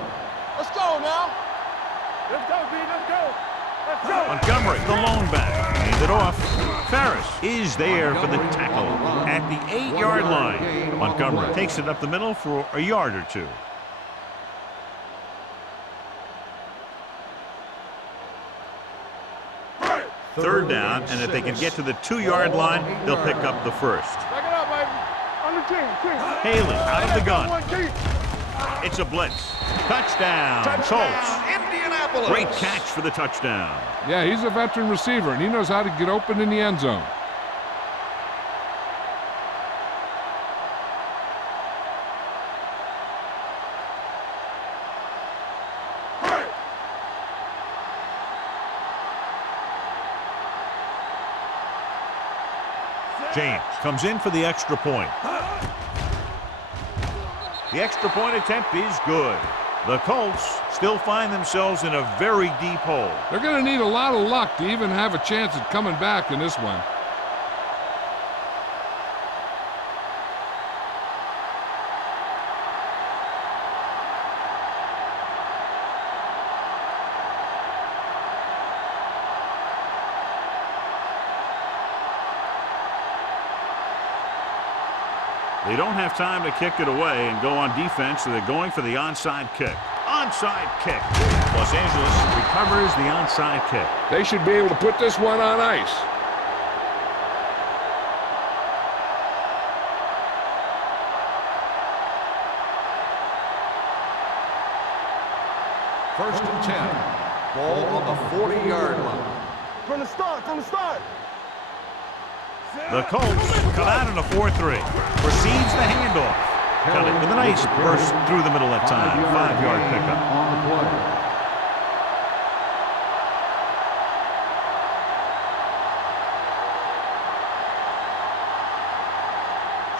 Let's go now. Let's go, B. Let's go. Let's go. Montgomery, the lone back, hands it off. Ferris is there for the tackle at the 8-yard line. Montgomery takes it up the middle for a yard or two. Third down, and if they can get to the 2-yard line, they'll pick up the first. Back it up, baby. On the team. Haley out of the gun. It's a blitz. Touchdown, Schultz. Indianapolis. Great catch for the touchdown. Yeah, he's a veteran receiver, and he knows how to get open in the end zone. James comes in for the extra point. The extra point attempt is good. The Colts still find themselves in a very deep hole. They're going to need a lot of luck to even have a chance at coming back in this one. They don't have time to kick it away and go on defense, so they're going for the onside kick. Onside kick. Los Angeles recovers the onside kick. They should be able to put this one on ice. First and 10. Ball on the 40-yard line. From the start. The Colts come out in a 4-3. Proceeds the handoff. Cut it with a nice burst through the middle that time. 5-yard pickup. On the play.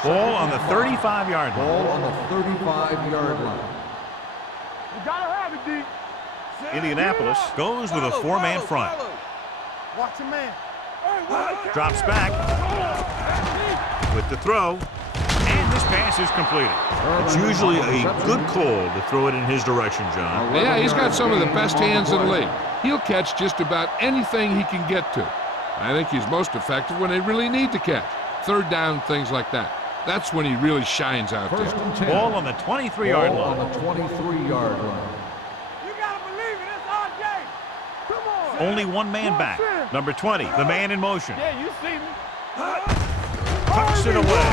Ball on the 35-yard line. Ball on the 35-yard line. You gotta have it, D. Indianapolis goes with a 4-man front. Watch your man. Drops back with the throw, and this pass is completed. It's usually a good call to throw it in his direction, John. Yeah, he's got some of the best hands in the league. He'll catch just about anything he can get to. I think he's most effective when they really need to catch. Third down, things like that. That's when he really shines out there. First and 10. Ball on the 23-yard Ball line. on the 23-yard line. You gotta believe it. It's RJ. Come on. Only one man back. Number 20, the man in motion. Yeah, you see me. Tucks it away.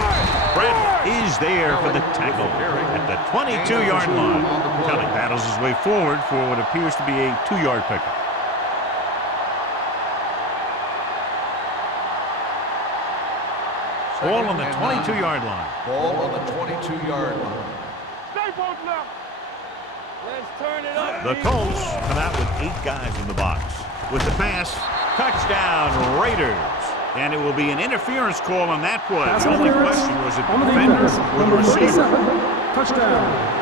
Bradley is there for the tackle at the 22-yard line. Kelly battles his way forward for what appears to be a 2-yard pickup. Ball on the 22-yard line. Ball on the 22-yard line. Stay both now. Let's turn it up. The Colts come out with 8 guys in the box. With the pass, touchdown Raiders. And it will be an interference call on that play. Pass The only interference question was it the on the defender defense. or the Number receiver. 37, touchdown.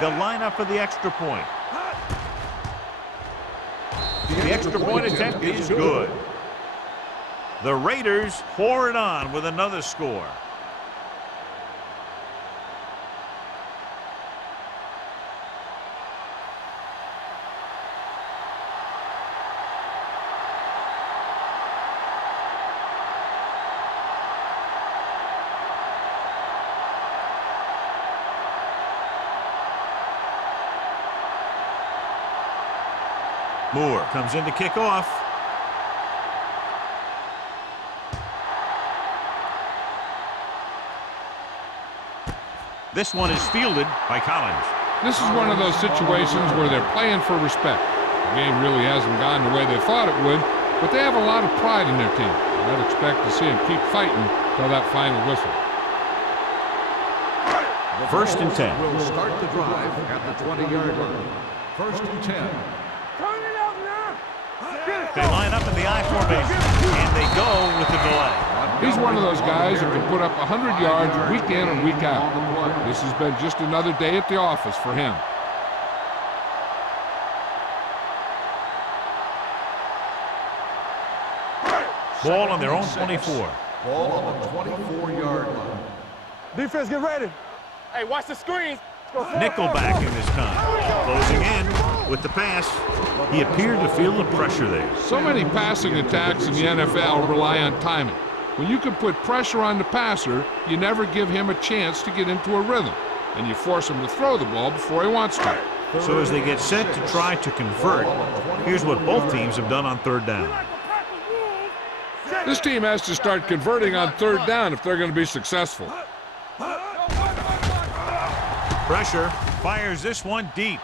They'll line up for the extra point. The extra point attempt is good. The Raiders pour it on with another score. Moore comes in to kick off. This one is fielded by Collins. This is one of those situations where they're playing for respect. The game really hasn't gone the way they thought it would, but they have a lot of pride in their team. I'd expect to see them keep fighting till that final whistle. First and 10. Will start the drive at the 20-yard line. First and 10. Turn it up now. They line up in the I formation, and they go with the delay. He's one of those guys who can put up 100 yards week in and week out. This has been just another day at the office for him. Ball on their own 24. Ball on the 24-yard line. Defense, get ready. Hey, watch the screens. Nickelback in this time. Closing in with the pass. He appeared to feel the pressure there. So many passing attacks in the NFL rely on timing. When you can put pressure on the passer, you never give him a chance to get into a rhythm, and you force him to throw the ball before he wants to. So as they get set to try to convert, here's what both teams have done on third down. This team has to start converting on third down if they're going to be successful. Pressure, fires this one deep.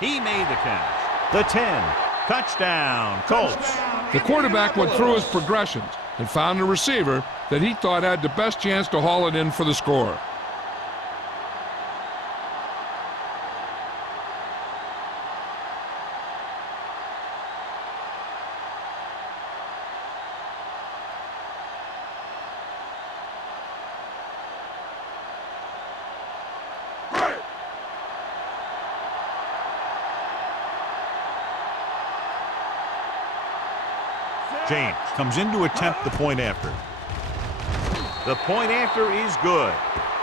He made the catch. The 10, touchdown, Colts. The quarterback went through his progressions and found a receiver that he thought had the best chance to haul it in for the score. James comes in to attempt the point after. The point after is good.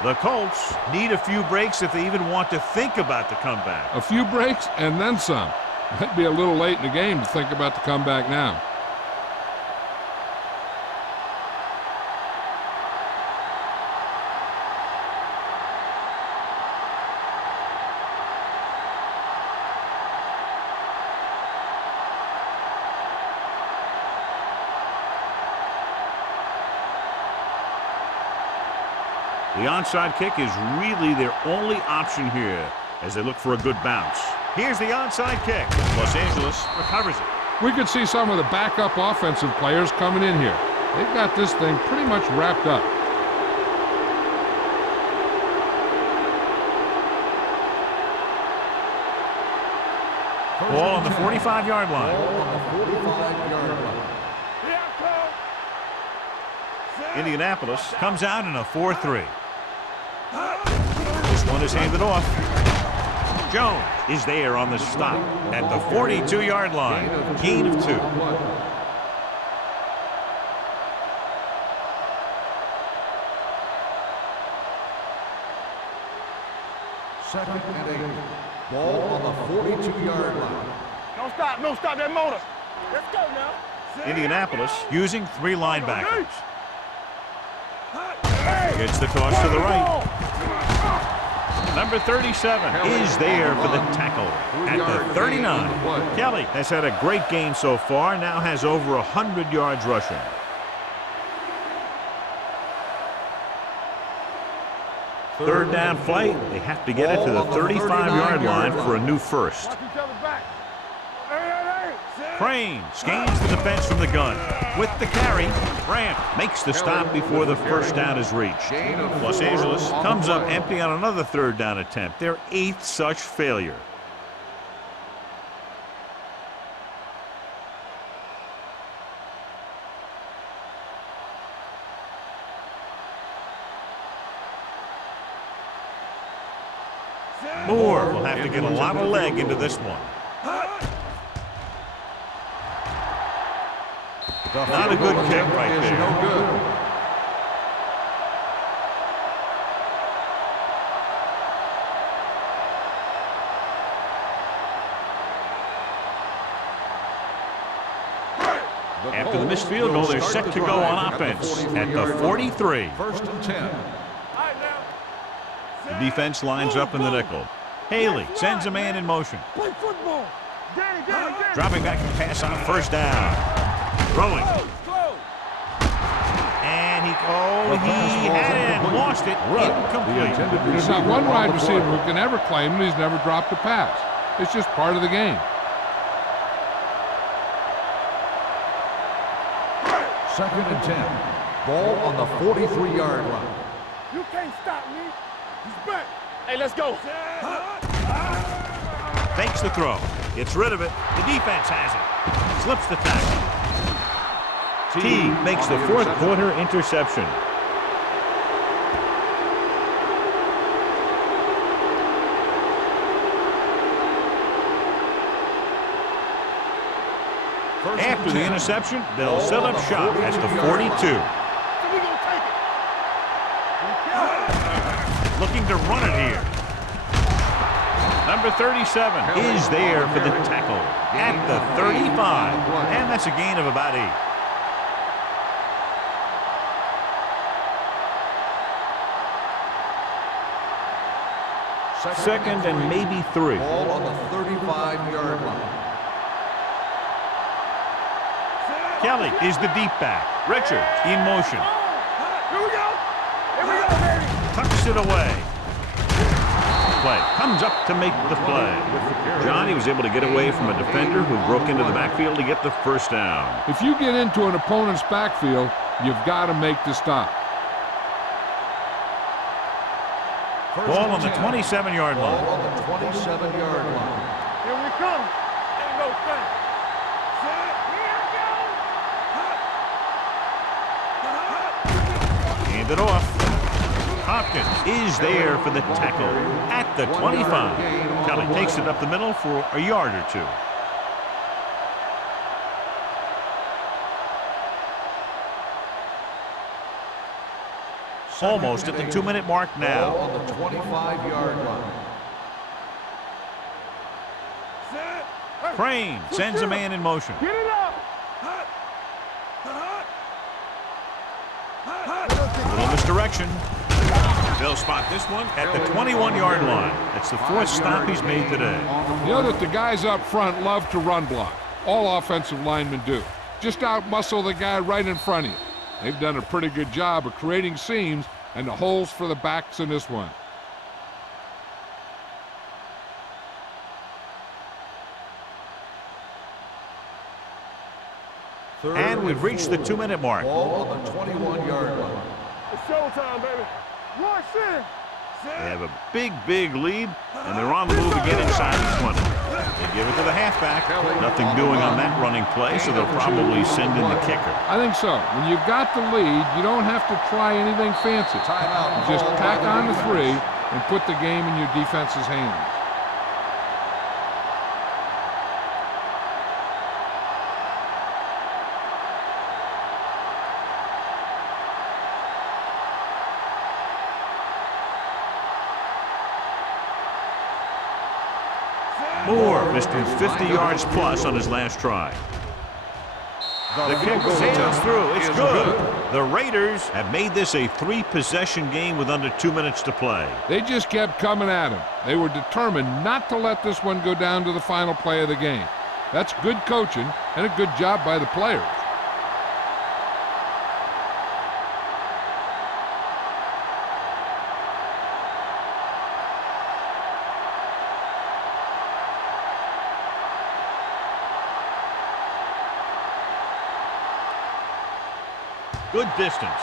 The Colts need a few breaks if they even want to think about the comeback. A few breaks and then some. Might be a little late in the game to think about the comeback now. The onside kick is really their only option here as they look for a good bounce. Here's the onside kick. Los Angeles recovers it. We could see some of the backup offensive players coming in here. They've got this thing pretty much wrapped up. Ball on the 45-yard line. Ball on the 45-yard line. Indianapolis comes out in a 4-3. This one is handed off. Jones is there on the stop at the 42-yard line. Gain of 2. Second and 8. Ball on the 42-yard line. Don't stop that motor. Let's go now. Indianapolis using 3 linebackers. Gets the toss to the right. Number 37 is there for the tackle at the 39. Kelly has had a great game so far, now has over 100 yards rushing. Third down fight. They have to get it to the 35-yard line for a new first. Crane scans the defense from the gun. With the carry, Grant makes the stop before the first down is reached. Los Angeles comes up empty on another third down attempt, their 8th such failure. Moore will have to get a lot of leg into this one. Not a good kick right there. No good. After the missed field goal, they're set to go on offense at the 43. First and 10. The defense lines up in the nickel. Haley sends a man in motion. Play football. Danny. Dropping back to pass on first down. Throwing. And he had it and lost it. Incomplete. There's not one wide receiver who can ever claim that he's never dropped a pass. It's just part of the game. Second and 10. Ball on the 43-yard line. You can't stop me. He's back. Hey, let's go. Fakes the throw. Gets rid of it. The defense has it. Slips the tackle. T makes the fourth quarter interception. After the interception, they'll set up shop at the 42. Looking to run it here. Number 37 is there for the tackle at the 35. And that's a gain of about 8. Second and maybe 3. Ball on the 35-yard line. Kelly is the deep back. Richards in motion. Here we go. Baby. Tucks it away. Play comes up to make the play. Johnny was able to get away from a defender who broke into the backfield to get the first down. If you get into an opponent's backfield, you've got to make the stop. Ball on the 27-yard line. Ball on the 27-yard line. Here we come. Ain't no thing. Hand it off. Hopkins is there for the tackle at the 25. Kelly takes it up the middle for a yard or 2. Almost at the 2-minute mark now. Ball on the 25-yard line. Crane sends a man in motion. Get it up. Little misdirection. They'll spot this one at the 21-yard line. That's the 4th stop he's made today. You know that the guys up front love to run block. All offensive linemen do. Just out-muscle the guy right in front of you. They've done a pretty good job of creating seams and the holes for the backs in this one. And we've reached the 2-minute mark. Ball on the 21-yard line. It's showtime, baby. Rush in. They have a big lead, and they're on the move again inside the 20. They give it to the halfback. Nothing doing on that running play, so they'll probably send in the kicker. I think so. When you've got the lead, you don't have to try anything fancy. Timeout. You just tack on the 3 and put the game in your defense's hands. Moore missed 50 yards plus on his last try. The kick sails through. It's good. The Raiders have made this a 3-possession game with under 2 minutes to play. They just kept coming at him. They were determined not to let this one go down to the final play of the game. That's good coaching and a good job by the players. Good distance.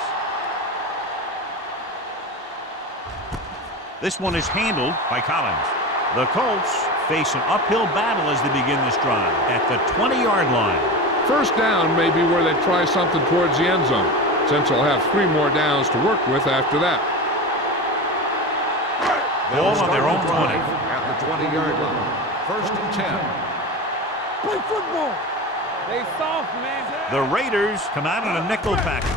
This one is handled by Collins. The Colts face an uphill battle as they begin this drive at the 20-yard line. First down may be where they try something towards the end zone, since they'll have 3 more downs to work with after that. Ball on their own 20. At the 20-yard line. First and 10. Play football. They soft, man. The Raiders come out in a nickel package.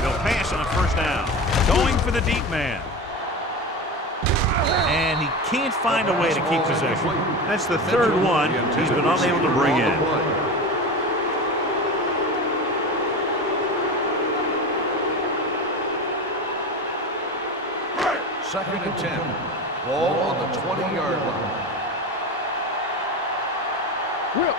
They'll pass on first down. Going for the deep man. And he can't find a way to keep possession. That's the third one he's been unable to bring in. Second and 10. Ball on the 20-yard line. Whip.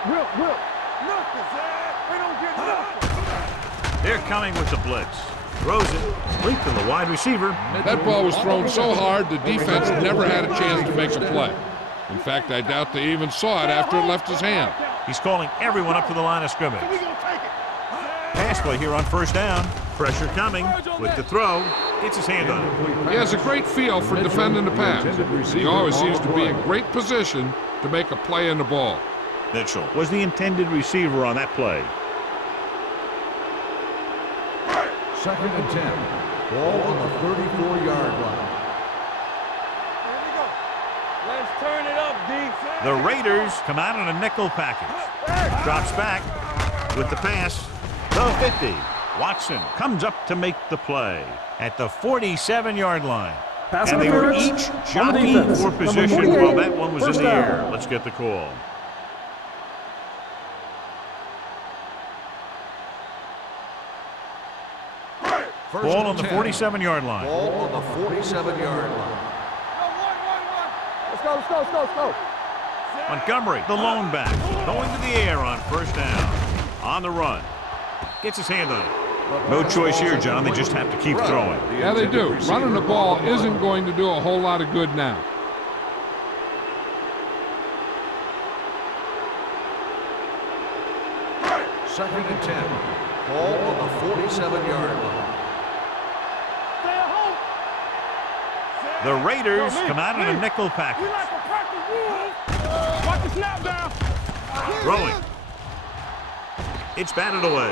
Nothing, Zach. They don't get nothing. They're coming with the blitz. Throws it. Complete to the wide receiver. That ball was thrown so hard the defense never had a chance to make a play. In fact, I doubt they even saw it after it left his hand. He's calling everyone up to the line of scrimmage. We gonna take it. Pass play here on first down. Pressure coming with the throw. Gets his hand on it. He has a great feel for defending the pass. He always seems to be in great position to make a play in the ball. Mitchell was the intended receiver on that play. Second and 10. Ball on the 34-yard line. Here we go. Let's turn it up, D. The Raiders come out in a nickel package. Drops back with the pass. The 50. Watson comes up to make the play at the 47-yard line. Pass And they were interference each on the jockeying defense. for Number position 48, while that one was in first the down. air. Let's get the call. Ball on the 47-yard line. Ball on the 47-yard line. Let's go. Montgomery, the lone back, going to the air on first down. On the run. Gets his hand on it. No choice here, John. They just have to keep throwing. Yeah, they do. Running the ball isn't going to do a whole lot of good now. Second and 10. Ball on the 47-yard line. The Raiders come out in a nickel package. We like a practice rule. Watch the snap down. Throwing. It's batted away.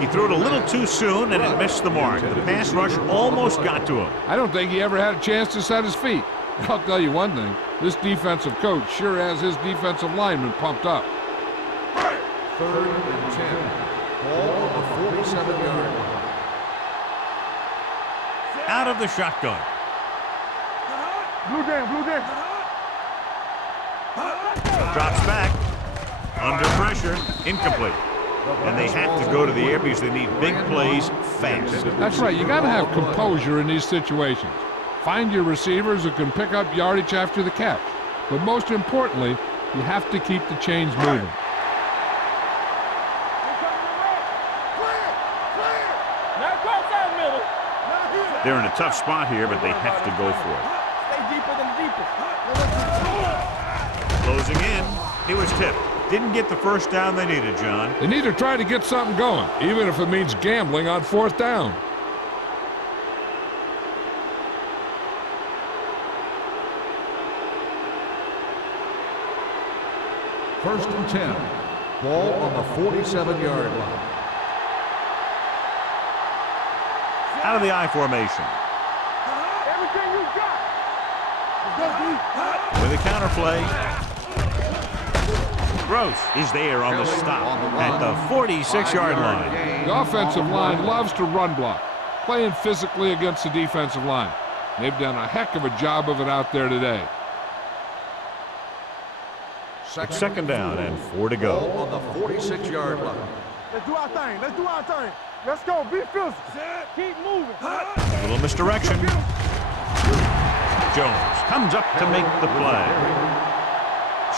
He threw it a little too soon, and it missed the mark. The pass rush almost got to him. I don't think he ever had a chance to set his feet. I'll tell you one thing. This defensive coach sure has his defensive linemen pumped up. Third and 10. Ball on the 47-yard line. Out of the shotgun. Blue game. Drops back. Under pressure. Incomplete. And they have to go to the air because they need big plays fast. That's right. You got to have composure in these situations. Find your receivers who can pick up yardage after the catch. But most importantly, you have to keep the chains moving. They're in a tough spot here, but they have to go for it. Stay deeper than deepest. Closing in. It was tipped. Didn't get the first down they needed, John. They need to try to get something going, even if it means gambling on fourth down. First and 10. Ball on the 47-yard line. Out of the I formation. Everything you got. With a counter play. Gross is there on the stop at the 46-yard line. The offensive line loves to run block, playing physically against the defensive line. They've done a heck of a job of it out there today. Second down and 4 to go. Ball on the 46-yard line. Let's do our thing. Let's go. Be physical. Keep moving. Little misdirection. Jones comes up to make the play.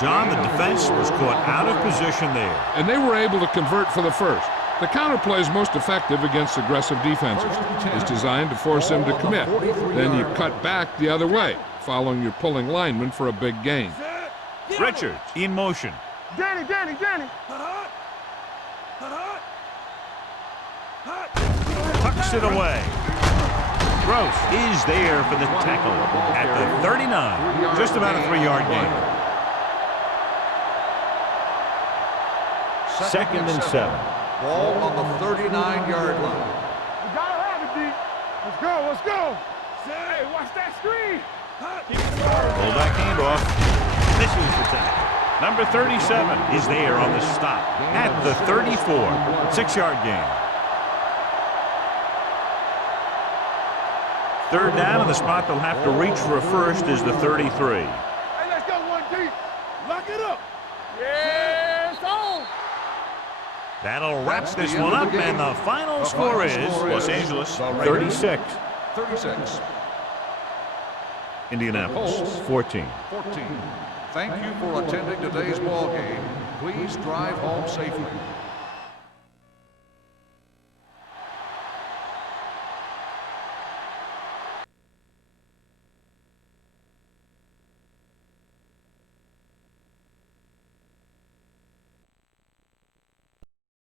John, the defense was caught out of position there. And they were able to convert for the first. The counterplay is most effective against aggressive defenses. It's designed to force them to commit. Then you cut back the other way, following your pulling lineman for a big gain. Richards in motion. Danny. Tucks it away. Gross is there for the tackle at the 39. Just about a 3-yard gain. Second and 7. Ball on the 39-yard line. We gotta have it, D. Let's go. Hey, watch that screen. Fullback handoff. Misses the tackle. Number 37 is there on the stop at the 34. 6-yard gain. Third down, and the spot they'll have to reach for a first is the 33. Hey, let's go one deep. Lock it up. Yes, on. That'll wrap this one up, and the final score is Los Angeles 36. 36. Indianapolis 14. 14. Thank you for attending today's ball game. Please drive home safely.